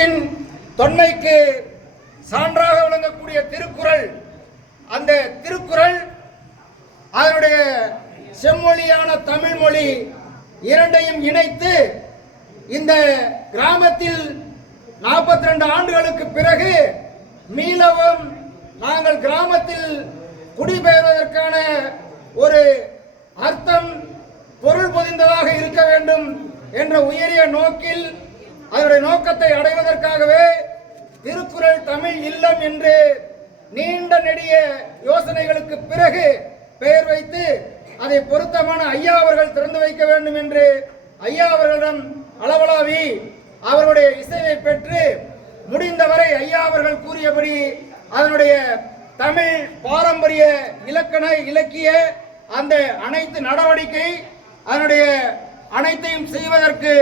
தமிழகத்தின் தொன்மைக்கு சான்றாக விளங்கக்கூடிய திருக்குறள், அந்த திருக்குறள் அதனுடைய செம்மொழியான தமிழ் மொழி இரண்டையும் இணைத்து இந்த கிராமத்தில் 42 ஆண்டுகளுக்கு பிறகு மீளவும் நாங்கள் கிராமத்தில் குடிபெயர்வதற்கான ஒரு அர்த்தம் பொருள் பொதிந்ததாக இருக்க வேண்டும் என்ற உயரிய நோக்கில் அதனுடைய நோக்கத்தை அடைவதற்காகவே திருக்குறள் தமிழ் இல்லம் என்று நீண்ட நெடிய யோசனைகளுக்கு பிறகு பெயர் வைத்து அதை பொருத்தமான ஐயா அவர்கள் திறந்து வைக்க வேண்டும் என்று ஐயா அவர்களிடம் அளவலாவி அவருடைய இசையை பெற்று முடிந்தவரை ஐயா அவர்கள் கூறியபடி அதனுடைய தமிழ் பாரம்பரிய இலக்கண இலக்கிய அந்த அனைத்து நடவடிக்கை அதனுடைய அனைத்தையும் செய்வதற்கு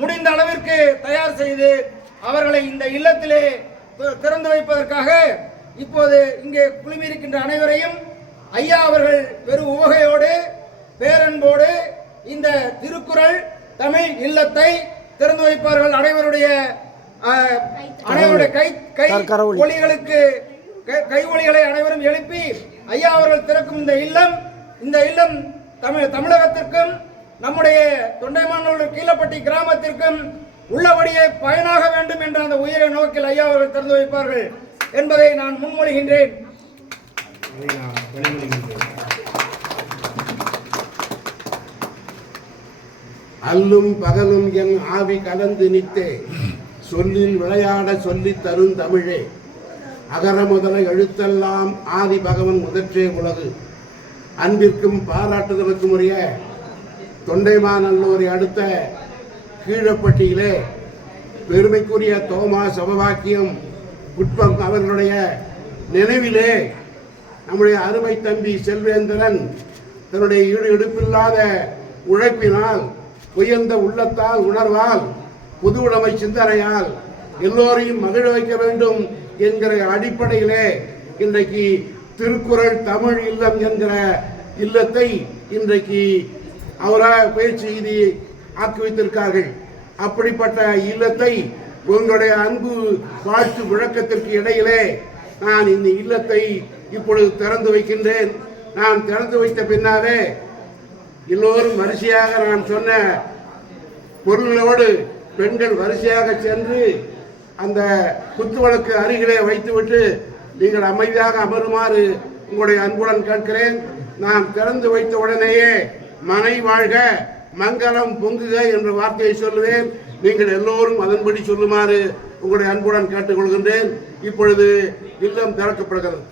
முடிந்த அளவிற்கு தயார் செய்து அவர்களை இந்த இல்லத்திலே திறந்து வைப்பதற்காக இப்போது இங்கே குழுமியிருக்கின்ற அனைவரையும் ஐயா அவர்கள் பெரும் உவகையோடு பேரன்போடு இந்த திருக்குறள் தமிழ் இல்லத்தை திறந்து வைப்பார்கள். அனைவருடைய கை ஒலிகளை அனைவரும் எழுப்பி ஐயா அவர்கள் திறக்கும் இந்த இல்லம் தமிழகத்திற்கும் நம்முடைய தொண்டைமானூர் கீழப்பட்டி கிராமத்திற்கும் உள்ளபடியே பயனாக வேண்டும் என்ற அந்த உயரிய நோக்கில் ஐயா அவர்கள் திறந்து வைப்பார்கள் என்பதை நான் முன்மொழிகின்றேன். அல்லும் பகலும் என் ஆவி கலந்து நித்தே சொல்லில் விளையாட சொல்லி தரும் தமிழே அகர முதல எழுத்தெல்லாம் ஆதி பகவன் முதற்றே உலகு. அன்பிற்கும் பாராட்டுதலுக்கும் உரிய தொண்டைமாநல்லூரை அடுத்த கீழப்பட்டியிலே பெருமைக்குரிய தோமா சபவாக்கியம் புட்பம் அவர்களுடைய நினைவிலே நம்முடைய அருமை தம்பி செல்வேந்திரன் தன்னுடைய ஈடு எடுப்பில்லாத உழைப்பினால் உயர்ந்த உள்ளத்தால் உணர்வால் பொது உடைமை சிந்தனையால் எல்லோரையும் மகிழ வைக்க வேண்டும் என்கிற அடிப்படையிலே இன்றைக்கு திருக்குறள் தமிழ் இல்லம் என்கிற இல்லத்தை இன்றைக்கு அவராக பயிற்சி செய்து ஆக்கி வைத்திருக்கார்கள். அப்படிப்பட்ட இல்லத்தை உங்களுடைய அன்பு வாழ்த்து விளக்கத்திற்கு இடையிலே நான் இந்த இல்லத்தை இப்பொழுது திறந்து வைக்கின்றேன். நான் திறந்து வைத்த பின்னாலே எல்லோரும் வரிசையாக நான் சொன்ன பொருள்களோடு பெண்கள் வரிசையாக சென்று அந்த குத்துவழக்கு அருகிலே வைத்துவிட்டு நீங்கள் அமைதியாக அமருமாறு உங்களுடைய அன்புடன் கேட்கிறேன். நான் திறந்து வைத்த உடனேயே மனை வாழ்க மங்களம் பொங்குக என்ற வார்த்தையை சொல்லுவேன். நீங்கள் எல்லோரும் அதன்படி சொல்லுமாறு உங்களுடைய அன்புடன் கேட்டுக்கொள்கின்றேன். இப்பொழுது இல்லம் திறக்கப்படுகிறது.